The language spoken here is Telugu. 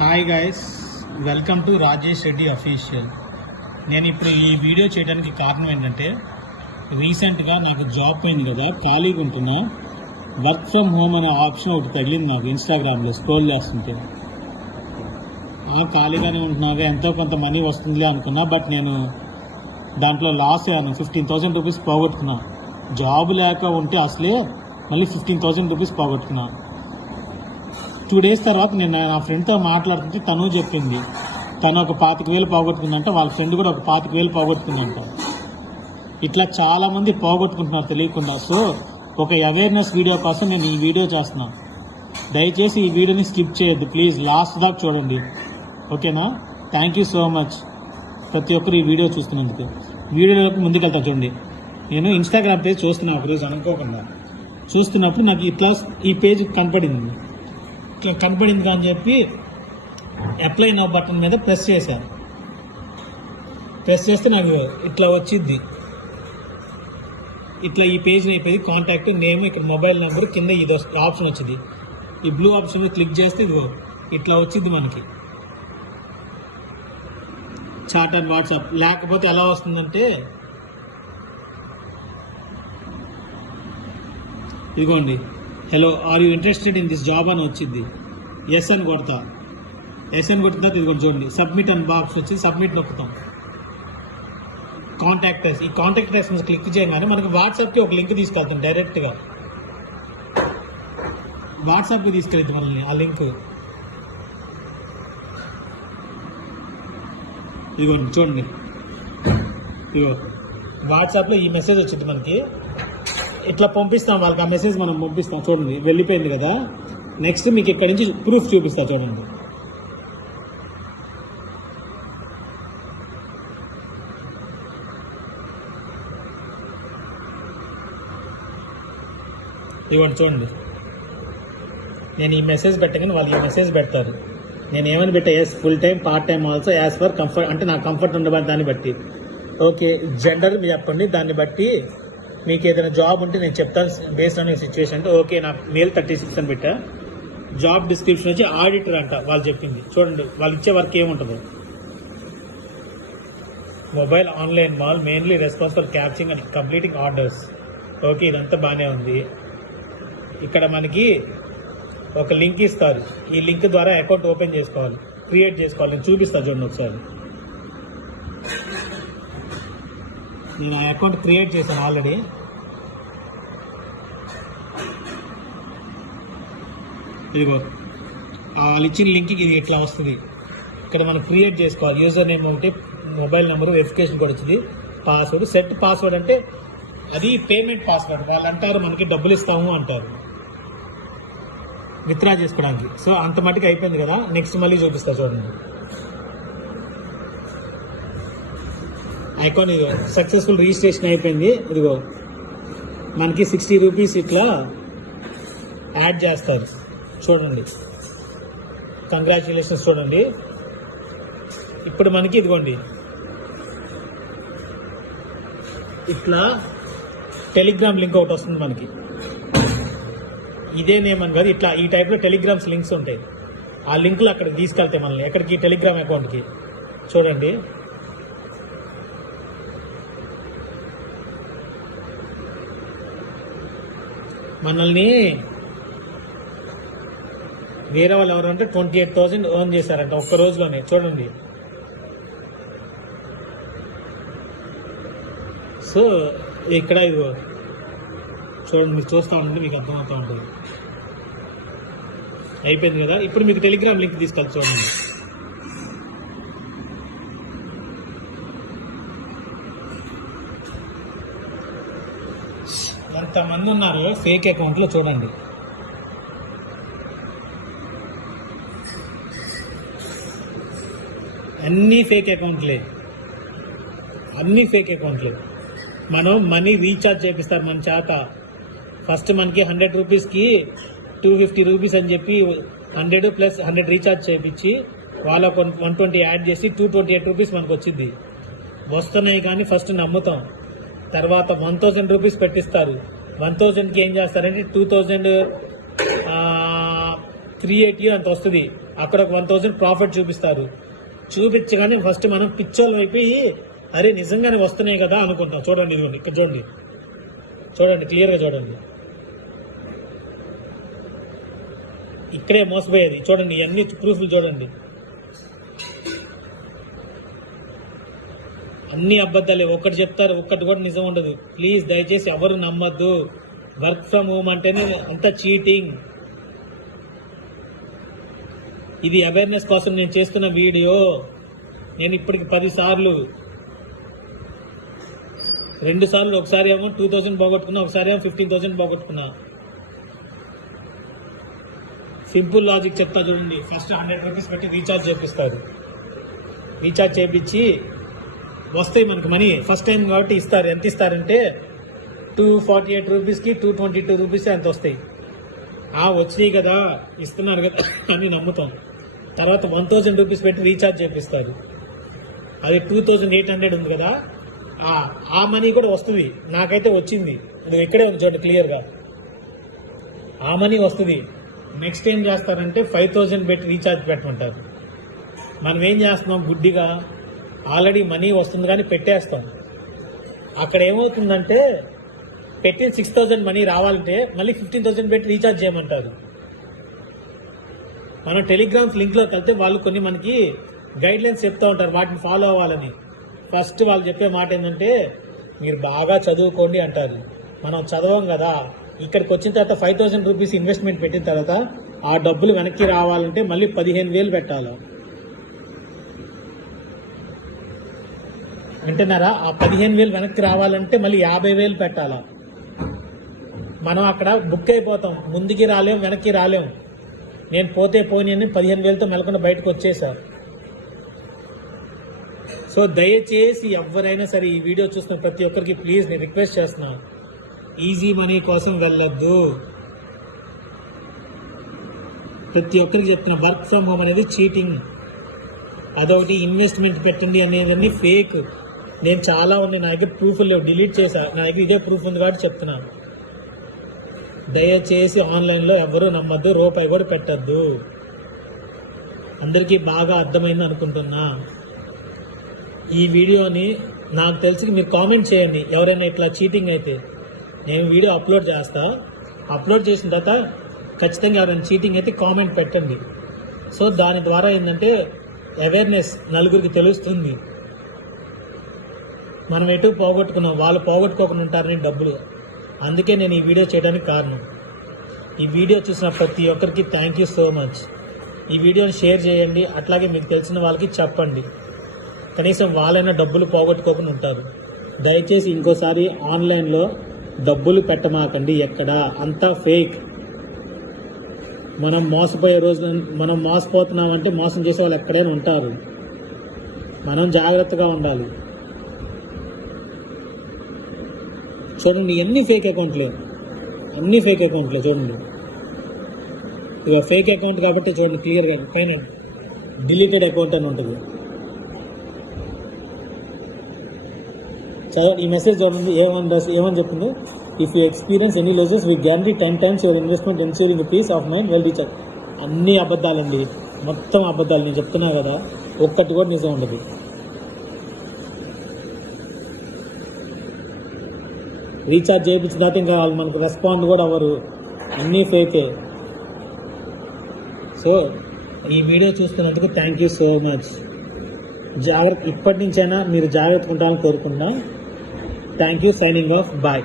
Hi guys, welcome to Rajesh Reddy official. నేను ఇప్పుడు ఈ వీడియో చేయడానికి కారణం ఏంటంటే, రీసెంట్గా నాకు జాబ్ పోయింది కదా, ఖాళీగా ఉంటున్నా. వర్క్ ఫ్రమ్ హోమ్ అనే ఆప్షన్ ఒకటి తగిలింది నాకు ఇన్స్టాగ్రామ్లో స్క్రోల్ చేస్తుంటే. ఖాళీగానే ఉంటున్నాగా, ఎంతో కొంత మనీ వస్తుందిలే అనుకున్నా. బట్ నేను దాంట్లో లాస్ అయ్యాను. 15,000 రూపీస్ పోగొట్టుకున్నా. జాబ్ లేక ఉంటే అసలే మళ్ళీ 15,000 రూపీస్ పోగొట్టుకున్నా. 2 days తర్వాత నేను నా ఫ్రెండ్తో మాట్లాడుతుంటే తను చెప్పింది, తను ఒక 25,000 పోగొట్టుకుందంట, వాళ్ళ ఫ్రెండ్ కూడా ఒక 25,000 పోగొట్టుకుందంట. ఇట్లా చాలామంది పోగొట్టుకుంటున్నారు తెలియకుండా. సో ఒక అవేర్నెస్ వీడియో కోసం నేను ఈ వీడియో చేస్తున్నాను. దయచేసి ఈ వీడియోని స్కిప్ చేయొద్దు ప్లీజ్, లాస్ట్ దాకా చూడండి, ఓకేనా? థ్యాంక్ యూ సో మచ్ ప్రతి ఒక్కరు ఈ వీడియో చూస్తున్నందుకు. వీడియోలోకి ముందుకెళ్తా చూడండి. నేను ఇన్స్టాగ్రామ్ పేజ్ చూస్తున్నా ఒకరోజు అనుకోకుండా. చూస్తున్నప్పుడు నాకు ఇట్లా ఈ పేజ్ కనపడింది. ఇట్లా కనపడింది అని చెప్పి అప్లై నౌ బటన్ మీద ప్రెస్ చేశాను. ప్రెస్ చేస్తే నాకు ఇట్లా వచ్చింది. ఇట్లా ఈ పేజ్ అయిపోయింది. కాంటాక్ట్ నేమ్, ఇక్కడ మొబైల్ నెంబర్, కింద ఇది ఆప్షన్ వచ్చింది. ఈ బ్లూ ఆప్షన్ మీద క్లిక్ చేస్తే ఇదిగో ఇట్లా వచ్చింది మనకి చాట్ అండ్ వాట్సాప్. లేకపోతే ఎలా వస్తుందంటే ఇదిగోండి, hello are you interested in this job అని వచ్చింది. ఎస్ అని కొడతా. ఎస్ అని కొట్టిన తర్వాత ఇదిగోండి చూడండి, సబ్మిట్ అని బాక్స్ వచ్చి సబ్మిట్ నొక్కుతాం. కాంటాక్ట్ అస్, ఈ కాంటాక్ట్ అస్ మీద క్లిక్ చేయగానే మనకి వాట్సాప్కి ఒక లింక్ తీసుకెళ్తాం. డైరెక్ట్గా వాట్సాప్కి తీసుకెళ్తాం మనల్ని. ఆ లింక్ ఇదిగోండి చూడండి, ఇదిగో వాట్సాప్లో ఈ మెసేజ్ వచ్చింది మనకి. ఇట్లా పంపిస్తాం వాళ్ళకి, ఆ మెసేజ్ మనం పంపిస్తాం. చూడండి వెళ్ళిపోయింది కదా. నెక్స్ట్ మీకు ఇక్కడి నుంచి ప్రూఫ్ చూపిస్తా చూడండి. ఇవ్వండి చూడండి, నేను ఈ మెసేజ్ పెట్టగానే వాళ్ళు ఈ మెసేజ్ పెడతారు. నేను ఏమని పెట్టా, yes full time part time also as for comfort, అంటే నాకు కంఫర్ట్ ఉండబట్టి దాన్ని బట్టి. ఓకే జెండర్ చెప్పండి, దాన్ని బట్టి మీకు ఏదైనా జాబ్ ఉంటే నేను చెప్తాను బేస్డ్ ఆన్ సిచ్యువేషన్. అంటే ఓకే నాకు మేల్ 36 అని పెట్టా. జాబ్ డిస్క్రిప్షన్ వచ్చి ఆడిటర్ అంట వాళ్ళు చెప్పింది. చూడండి వాళ్ళు ఇచ్చే వర్క్ ఏముంటుందో. Mobile online mall mainly response for capturing and completing orders. Okay ఇదంతా బాగానే ఉంది. ఇక్కడ మనకి ఒక లింక్ ఇస్తారు. ఈ లింక్ ద్వారా అకౌంట్ ఓపెన్ చేసుకోవాలి, క్రియేట్ చేసుకోవాలి. నేను చూపిస్తాను చూడండి ఒకసారి. నేను ఆ అకౌంట్ క్రియేట్ చేశాను ఆల్రెడీ. ఇదిగో వాళ్ళు ఇచ్చిన లింక్కి ఇది ఇట్లా వస్తుంది. ఇక్కడ మనం క్రియేట్ చేసుకోవాలి. యూజర్ నేమ్ ఒకటి, మొబైల్ నెంబరు, వెరిఫికేషన్ కూడా వచ్చింది, పాస్వర్డ్. సెట్ పాస్వర్డ్ అంటే అది పేమెంట్ పాస్వర్డ్. వాళ్ళు అంటారు మనకి డబ్బులు ఇస్తాము అంటారు విత్డ్రా చేసుకోవడానికి. సో అంత మటుకు అయిపోయింది కదా. నెక్స్ట్ మళ్ళీ చూపిస్తా చూడండి. ఐకాన్ ఇదిగో సక్సెస్ఫుల్ రిజిస్ట్రేషన్ అయిపోయింది. ఇదిగో మనకి 60 రూపీస్ ఇట్లా యాడ్ చేస్తారు చూడండి. కంగ్రాచులేషన్స్ చూడండి. ఇప్పుడు మనకి ఇదిగోండి ఇట్లా టెలిగ్రామ్ లింక్ ఒకటి వస్తుంది మనకి. ఇదే నేమ్ అని కాదు, ఇట్లా ఈ టైప్లో టెలిగ్రామ్స్ లింక్స్ ఉంటాయి. ఆ లింకులు అక్కడికి తీసుకెళ్తాయి మనల్ని, ఎక్కడికి, టెలిగ్రామ్ అకౌంట్కి. చూడండి మనల్ని వేరే వాళ్ళు ఎవరంటే 28,000 ఎర్న్ చేశారంట ఒక్క రోజులోనే. చూడండి. సో ఇక్కడ ఇదిగో చూడండి, మీరు చూస్తూ ఉండండి, మీకు అర్థమవుతూ ఉంటుంది. అయిపోయింది కదా. ఇప్పుడు మీకు టెలిగ్రామ్ లింక్ తీసుకెళ్ళి చూడండి. ఎంతమంది ఉన్నారు ఫేక్ అకౌంట్లో చూడండి. అన్నీ ఫేక్ అకౌంట్లే, అన్నీ ఫేక్ అకౌంట్లే. మనం మనీ రీఛార్జ్ చేపిస్తారు మన చేత. ఫస్ట్ మనకి 100 రూపీస్కి 250 రూపీస్ అని చెప్పి 100 + 100 రీఛార్జ్ చేయించి వాళ్ళ 120 యాడ్ చేసి 228 రూపీస్ మనకు వచ్చింది. వస్తున్నాయి కానీ ఫస్ట్ నమ్ముతాం. తర్వాత 1000 రూపీస్ పెట్టిస్తారు. 1000కి ఏం చేస్తారంటే 380 అంత వస్తుంది. అక్కడ 1000 ప్రాఫిట్ చూపిస్తారు. చూపించగానే ఫస్ట్ మనం పిచ్చోళ్ళు అయిపోయి అరే నిజంగానే వస్తున్నాయి కదా అనుకుంటాం. చూడండి ఇదిగోండి, ఇక్కడ చూడండి, క్లియర్గా చూడండి. ఇక్కడే మోసపోయేది. చూడండి అన్ని ప్రూఫ్లు చూడండి, అన్ని అబద్ధాలే. ఒక్కటి చెప్తారు, ఒక్కటి కూడా నిజం ఉండదు. ప్లీజ్ దయచేసి ఎవరు నమ్మద్దు. వర్క్ ఫ్రమ్ హోమ్ అంటేనే అంత చీటింగ్. ఇది అవేర్నెస్ కోసం నేను చేస్తున్న వీడియో. నేను ఇప్పటికి 10 సార్లు, 2 సార్లు, ఒకసారి ఏమో 2000 పోగొట్టుకున్నా, ఒకసారి ఏమో 15,000 పోగొట్టుకున్నా. సింపుల్ లాజిక్ చెప్తా చూడండి. ఫస్ట్ 100 రూపీస్ పెట్టి రీఛార్జ్ చేపిస్తారు. రీఛార్జ్ చేయించి వస్తాయి మనకు మనీ. ఫస్ట్ టైం కాబట్టి ఇస్తారు. ఎంత ఇస్తారంటే 248 రూపీస్కి 222 రూపీస్ ఎంత వస్తాయి. వచ్చినాయి కదా, ఇస్తున్నారు కదా అని నమ్ముతాం. తర్వాత 1000 రూపీస్ పెట్టి రీఛార్జ్ చేపిస్తారు. అది 2800 ఉంది కదా, ఆ మనీ కూడా వస్తుంది. నాకైతే వచ్చింది, అది ఇక్కడే ఉంది చూడండి క్లియర్గా. ఆ మనీ వస్తుంది. నెక్స్ట్ ఏం చేస్తారంటే 5000 పెట్టి రీఛార్జ్ పెట్టమంటారు. మనం ఏం చేస్తున్నాం గుడ్డిగా, ఆల్రెడీ మనీ వస్తుంది కానీ పెట్టేస్తాం. అక్కడ ఏమవుతుందంటే పెట్టిన 6000 మనీ రావాలంటే మళ్ళీ 15,000 పెట్టి రీఛార్జ్ చేయమంటారు. మనం టెలిగ్రామ్స్ లింక్లోకి వెళ్తే వాళ్ళు కొన్ని మనకి గైడ్ లైన్స్ చెప్తూ ఉంటారు, వాటిని ఫాలో అవ్వాలని. ఫస్ట్ వాళ్ళు చెప్పే మాట ఏంటంటే మీరు బాగా చదువుకోండి అంటారు. మనం చదవం కదా. ఇక్కడికి వచ్చిన తర్వాత 5000 రూపీస్ ఇన్వెస్ట్మెంట్ పెట్టిన తర్వాత ఆ డబ్బులు వెనక్కి రావాలంటే మళ్ళీ 15,000 పెట్టాలి. వింటున్నారా? ఆ 15,000 వెనక్కి రావాలంటే మళ్ళీ 50,000 పెట్టాలా. మనం అక్కడ బుక్ అయిపోతాం. ముందుకి రాలేం, వెనక్కి రాలేం. నేను పోతే పోని 15,000తో మెలకుండా బయటకు వచ్చేసారు. సో దయచేసి ఎవరైనా సరే ఈ వీడియో చూస్తున్న ప్రతి ఒక్కరికి ప్లీజ్ నేను రిక్వెస్ట్ చేస్తున్నాను, ఈజీ మనీ కోసం వెళ్ళొద్దు. ప్రతి ఒక్కరికి చెప్తున్నా, వర్క్ ఫ్రమ్ హోమ్ అనేది చీటింగ్. అదొకటి. ఇన్వెస్ట్మెంట్ పెట్టండి అనేది ఫేక్. నేను చాలా ఉంది, నా దగ్గర ప్రూఫ్లు లేవు, డిలీట్ చేశా. నా దగ్గర ఇదే ప్రూఫ్ ఉంది కాబట్టి చెప్తున్నాను. దయచేసి ఆన్లైన్లో ఎవరూ నమ్మద్దు, రూపాయి కూడా పెట్టద్దు. అందరికీ బాగా అర్థమైంది అనుకుంటున్నా. ఈ వీడియోని నాకు తెలిసి మీరు కామెంట్ చేయండి, ఎవరైనా ఇట్లా చీటింగ్ అయితే. నేను వీడియో అప్లోడ్ చేస్తా. అప్లోడ్ చేసిన తర్వాత ఖచ్చితంగా ఎవరైనా చీటింగ్ అయితే కామెంట్ పెట్టండి. సో దాని ద్వారా ఏంటంటే అవేర్నెస్ నలుగురికి తెలుస్తుంది. మనం ఎటు పోగొట్టుకున్నాం, వాళ్ళు పోగొట్టుకోకుండా ఉంటారని డబ్బులు. అందుకే నేను ఈ వీడియో చేయడానికి కారణం. ఈ వీడియో చూసిన ప్రతి ఒక్కరికి థ్యాంక్ యూ సో మచ్. ఈ వీడియోని షేర్ చేయండి, అట్లాగే మీకు తెలిసిన వాళ్ళకి చెప్పండి. కనీసం వాళ్ళైనా డబ్బులు పోగొట్టుకోకుండా ఉంటారు. దయచేసి ఇంకోసారి ఆన్లైన్లో డబ్బులు పెట్టమాకండి. ఎక్కడ అంతా ఫేక్. మనం మోసపోయే రోజు, మనం మోసపోతున్నామంటే మోసం చేసే వాళ్ళు ఎక్కడైనా ఉంటారు. మనం జాగ్రత్తగా ఉండాలి. చూడండి అన్ని ఫేక్ అకౌంట్లు, చూడండి. ఇక ఫేక్ అకౌంట్ కాబట్టి చూడండి క్లియర్గా పైన డిలీటెడ్ అకౌంట్ అని ఉంటుంది. చదవండి ఈ మెసేజ్ చూడండి ఏమని చెప్తుంది. If you experience any losses we guarantee 10 times your investment ensuring peace of mind well recharge. అన్ని అబద్ధాలండి, మొత్తం అబద్ధాలు. నేను చెప్తున్నా కదా, ఒక్కటి కూడా నిజం ఉండదు. రీఛార్జ్ చేయించిన దాకా ఇంకా వాళ్ళు మనకు రెస్పాండ్ కూడా అవ్వరు. అన్నీ ఫేకే. సో ఈ వీడియో చూస్తున్నందుకు థ్యాంక్ యూ సో మచ్. ఇప్పటి నుంచైనా మీరు జాగ్రత్తగా ఉంటారని కోరుకుంటున్నా. Thank you. Signing off. Bye.